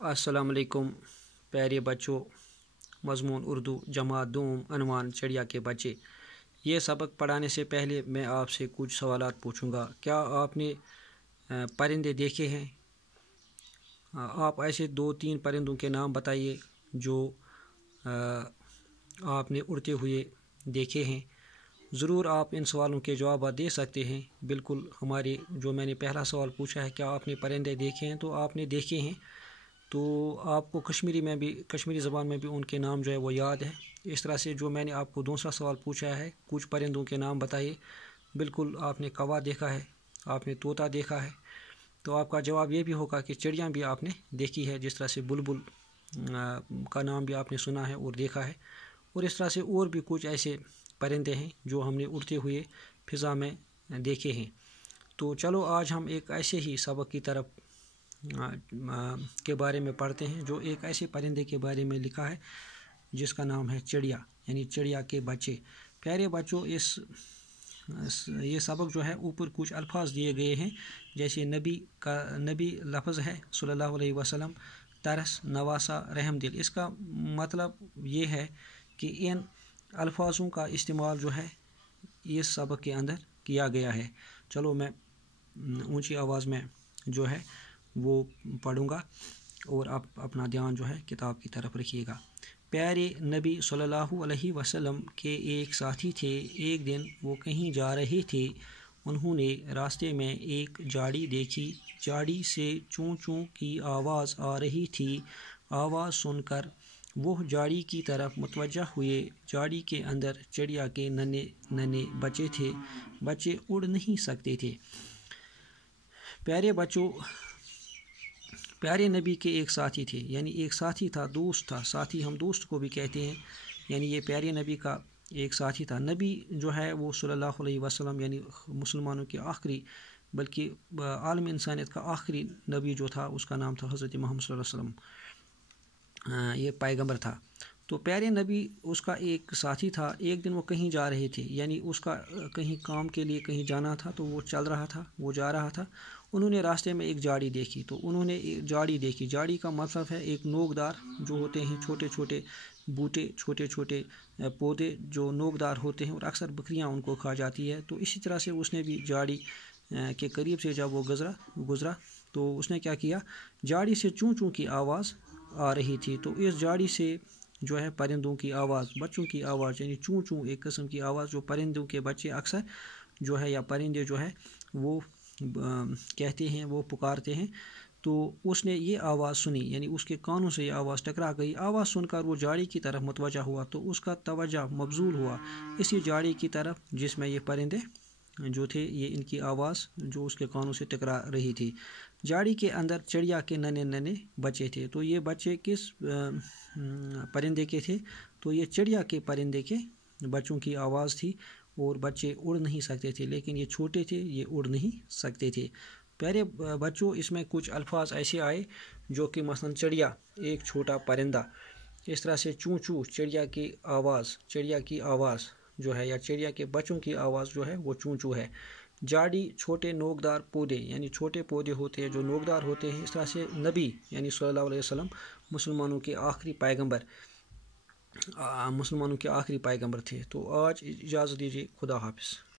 अस्सलाम वालेकुम प्यारे बच्चों। मज़मून उर्दू जमात दूम अनवान चिड़िया के बच्चे। ये सबक पढ़ाने से पहले मैं आपसे कुछ सवालात पूछूंगा। क्या आपने परिंदे देखे हैं? आप ऐसे 2-3 परिंदों के नाम बताइए जो आपने उड़ते हुए देखे हैं। ज़रूर आप इन सवालों के जवाब दे सकते हैं। बिल्कुल हमारे जो मैंने पहला सवाल पूछा है, क्या आपने परिंदे देखे हैं, तो आपने देखे हैं। तो आपको कश्मीरी ज़बान में भी उनके नाम जो है वो याद है। इस तरह से जो मैंने आपको दूसरा सवाल पूछा है, कुछ परिंदों के नाम बताइए। बिल्कुल आपने कौवा देखा है, आपने तोता देखा है, तो आपका जवाब ये भी होगा कि चिड़ियाँ भी आपने देखी है। जिस तरह से बुलबुल का नाम भी आपने सुना है और देखा है। और इस तरह से और भी कुछ ऐसे परिंदे हैं जो हमने उड़ते हुए फ़िज़ा में देखे हैं। तो चलो आज हम एक ऐसे ही सबक की तरफ के बारे में पढ़ते हैं जो एक ऐसे परिंदे के बारे में लिखा है जिसका नाम है चिड़िया, यानी चिड़िया के बच्चे। प्यारे बच्चों, ये सबक जो है ऊपर कुछ अल्फाज दिए गए हैं, जैसे नबी लफ्ज़ है सल्लल्लाहु अलैहि वसल्लम, तरस, नवासा, रहमदिल। इसका मतलब ये है कि इन अल्फाजों का इस्तेमाल जो है इस सबक के अंदर किया गया है। चलो मैं ऊंची आवाज़ में जो है वो पढ़ूँगा और आप अपना ध्यान जो है किताब की तरफ रखिएगा। प्यारे नबी सल्लल्लाहु अलैहि वसल्लम के एक साथी थे। एक दिन वो कहीं जा रहे थे। उन्होंने रास्ते में एक झाड़ी देखी। झाड़ी से चूं चूं की आवाज़ आ रही थी। आवाज़ सुनकर वो झाड़ी की तरफ मुतवज्जा हुए। झाड़ी के अंदर चिड़िया के नन्हे नन्हे बच्चे थे। बच्चे उड़ नहीं सकते थे। प्यारे बच्चों, प्यारे नबी के एक साथी थे, यानी एक साथी था, दोस्त था। साथी हम दोस्त को भी कहते हैं, यानी ये प्यारे नबी का एक साथी था। नबी जो है वो सल्लल्लाहु अलैहि वसल्लम यानी मुसलमानों के आखिरी, बल्कि आलम इंसानियत का आखिरी नबी जो था उसका नाम था हज़रत मोहम्मद सल्लल्लाहु अलैहि वसल्लम। ये पैगंबर था। तो प्यारे नबी उसका एक साथी था। एक दिन वो कहीं जा रहे थे, यानी उसका कहीं काम के लिए कहीं जाना था, तो वो चल रहा था, वो जा रहा था। उन्होंने रास्ते में एक झाड़ी देखी। तो उन्होंने एक झाड़ी देखी। झाड़ी का मतलब है एक नोकदार जो होते हैं, छोटे छोटे बूटे, छोटे छोटे पौधे जो नोकदार होते हैं और अक्सर बकरियां उनको खा जाती है। तो इसी तरह से उसने भी झाड़ी के करीब से जब वो गुज़रा तो उसने क्या किया, झाड़ी से चूं चूं की आवाज़ आ रही थी। तो इस झाड़ी से जो है परिंदों की आवाज़, बच्चों की आवाज़, यानी चूं चूं एक किस्म की आवाज़ जो परिंदों के बच्चे अक्सर जो है या परिंदे जो है वो कहते हैं, वो पुकारते हैं। तो उसने ये आवाज़ सुनी, यानी उसके कानों से ये आवाज़ टकरा गई। आवाज़ सुनकर वो झाड़ी की तरफ मुतवज्जा हुआ, तो उसका तवज्जो मबजूल हुआ इसी झाड़ी की तरफ जिसमें ये परिंदे जो थे, ये इनकी आवाज़ जो उसके कानों से टकरा रही थी। झाड़ी के अंदर चिड़िया के नन्हे नन्हे बच्चे थे। तो ये बच्चे किस परिंदे के थे? तो ये चिड़िया के परिंदे के बच्चों की आवाज़ थी। और बच्चे उड़ नहीं सकते थे, लेकिन ये छोटे थे, ये उड़ नहीं सकते थे। प्यारे बच्चों, इसमें कुछ अल्फाज ऐसे आए जो कि मसलन चिड़िया एक छोटा परिंदा, इस तरह से चूं चूं चिड़िया की आवाज़ जो है, या चिड़िया के बच्चों की आवाज़ जो है वो चूं चूं है। झाड़ी छोटे नोकदार पौधे, यानी छोटे पौधे होते हैं जो नोकदार होते हैं। इस तरह से नबी यानी सल्लल्लाहु अलैहि वसल्लम मुसलमानों के आखिरी पैगंबर थे। तो आज इजाज़त दीजिए, खुदा हाफिज़।